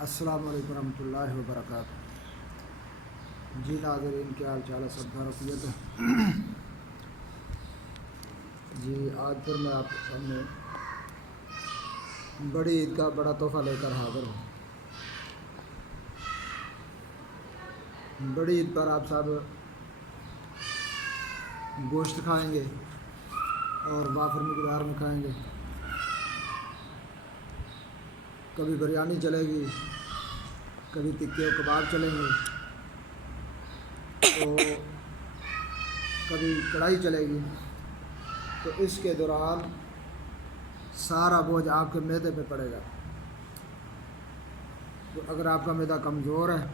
السلام علیکم ورحمۃ اللہ وبرکاتہ۔ جی ناظرین، کیا حال چال ہے؟ سب خیریت ہے؟ جی آج پھر میں آپ کے سامنے بڑی عید کا بڑا تحفہ لے کر حاضر ہوں۔ بڑی عید پر آپ سب گوشت کھائیں گے اور وافر مقدار میں کھائیں گے۔ کبھی بریانی چلے گی، کبھی ٹکے و کباب چلیں گے، تو کبھی کڑھائی چلے گی۔ تو اس کے دوران سارا بوجھ آپ کے معدے پہ پڑے گا۔ تو اگر آپ کا معدہ کمزور ہے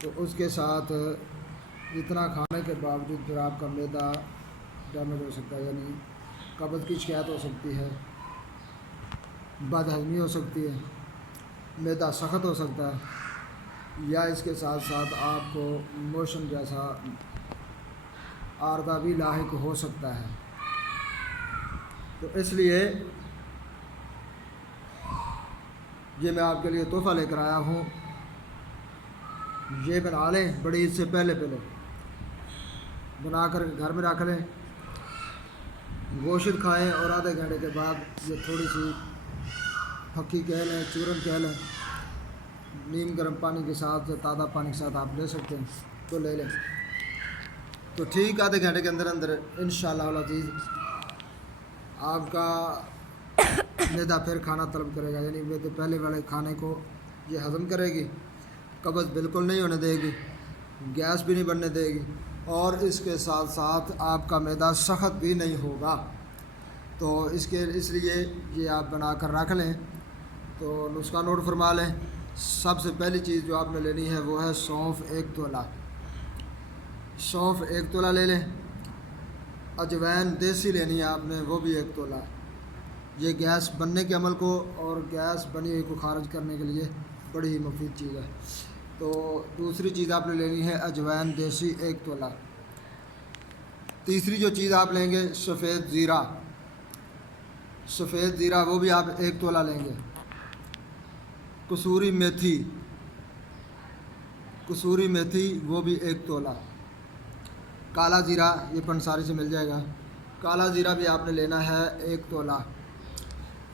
تو اس کے ساتھ اتنا کھانے کے باوجود پھر آپ کا معدہ ڈیمیج ہو سکتا ہے، یعنی قبض کی شکایت ہو سکتی ہے، بد ہضمی ہو سکتی ہے، معدہ سخت ہو سکتا ہے، یا اس کے ساتھ ساتھ آپ کو موشن جیسا عارضہ بھی لاحق ہو سکتا ہے۔ تو اس لیے یہ میں آپ کے لیے تحفہ لے کر آیا ہوں، یہ بنا لیں بڑی عید سے پہلے بنا کر گھر میں رکھ لیں، گوشت کھائیں اور آدھے گھنٹے کے بعد یہ تھوڑی سی پھکی کہہ لیں، چورن کہہ لیں، نیم گرم پانی کے ساتھ یا تازہ پانی کے ساتھ آپ لے سکتے ہیں تو لے لیں۔ تو ٹھیک آدھے گھنٹے کے اندر اندر انشاءاللہ العزیز آپ کا معدہ پھر کھانا طلب کرے گا، یعنی معدے پہلے والے کھانے کو یہ ہضم کرے گی، قبض بالکل نہیں ہونے دے گی، گیس بھی نہیں بننے دے گی، اور اس کے ساتھ ساتھ آپ کا معدہ سخت بھی نہیں ہوگا۔ تو اس لیے یہ آپ بنا کر رکھ لیں۔ تو نسخہ نوٹ فرما لیں۔ سب سے پہلی چیز جو آپ نے لینی ہے وہ ہے سونف 1 تولہ۔ سونف 1 تولہ لے لیں۔ اجوین دیسی لینی ہے آپ نے، وہ بھی 1 تولہ۔ یہ گیس بننے کے عمل کو اور گیس بنی ہوئی کو خارج کرنے کے لیے بڑی ہی مفید چیز ہے۔ تو دوسری چیز آپ نے لینی ہے اجوین دیسی 1 تولہ۔ تیسری جو چیز آپ لیں گے سفید زیرہ۔ سفید زیرہ وہ بھی آپ 1 تولہ لیں گے۔ کسوری میتھی وہ بھی 1 تولہ۔ کالا زیرہ یہ پنساری سے مل جائے گا، کالا زیرہ بھی آپ نے لینا ہے 1 تولہ۔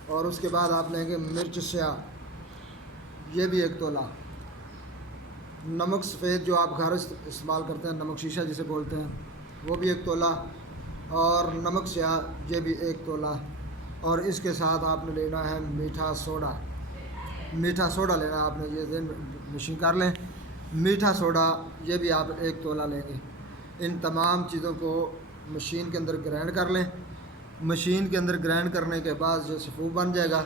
اور اس کے بعد آپ لیں گے مرچ سیاہ، یہ بھی 1 تولہ۔ نمک سفید جو آپ گھر استعمال کرتے ہیں، نمک شیشہ جسے بولتے ہیں، وہ بھی 1 تولہ۔ اور نمک سیاہ یہ بھی 1 تولہ۔ اور اس کے ساتھ آپ نے لینا ہے میٹھا سوڈا۔ میٹھا سوڈا لینا ہے آپ نے، یہ ذہن نشین کر لیں۔ میٹھا سوڈا یہ بھی آپ 1 تولہ لیں گے۔ ان تمام چیزوں کو مشین کے اندر گرائنڈ کر لیں۔ مشین کے اندر گرائنڈ کرنے کے بعد جو صفوف بن جائے گا،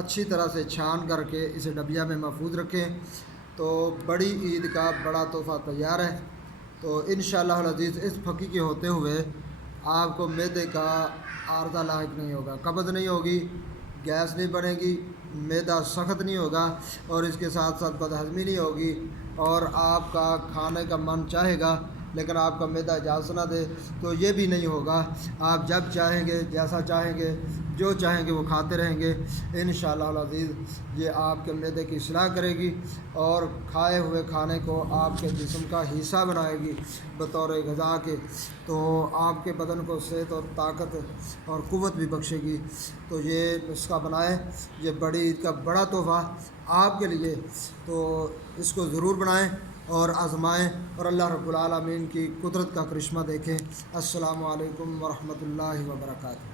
اچھی طرح سے چھان کر کے اسے ڈبیا میں محفوظ رکھیں۔ تو بڑی عید کا بڑا تحفہ تیار ہے۔ تو انشاءاللہ العزیز اس پھکی کے ہوتے ہوئے آپ کو معدے کا عارضہ لاحق نہیں ہوگا، قبض نہیں ہوگی، گیس نہیں بنے گی، معدہ سخت نہیں ہوگا، اور اس کے ساتھ ساتھ بد ہضمی نہیں ہوگی، اور آپ کا کھانے کا من چاہے گا لیکن آپ کا معدہ اجازت نہ دے تو یہ بھی نہیں ہوگا۔ آپ جب چاہیں گے، جیسا چاہیں گے، جو چاہیں گے وہ کھاتے رہیں گے۔ انشاءاللہ العزیز یہ آپ کے معدے کی اصلاح کرے گی اور کھائے ہوئے کھانے کو آپ کے جسم کا حصہ بنائے گی بطور غذا کے۔ تو آپ کے بدن کو صحت اور طاقت اور قوت بھی بخشے گی۔ تو یہ نسخہ بنائیں، یہ بڑی عید کا بڑا تحفہ آپ کے لیے۔ تو اس کو ضرور بنائیں اور آزمائیں اور اللہ رب العالمین کی قدرت کا کرشمہ دیکھیں۔ السلام علیکم ورحمۃ اللہ وبرکاتہ۔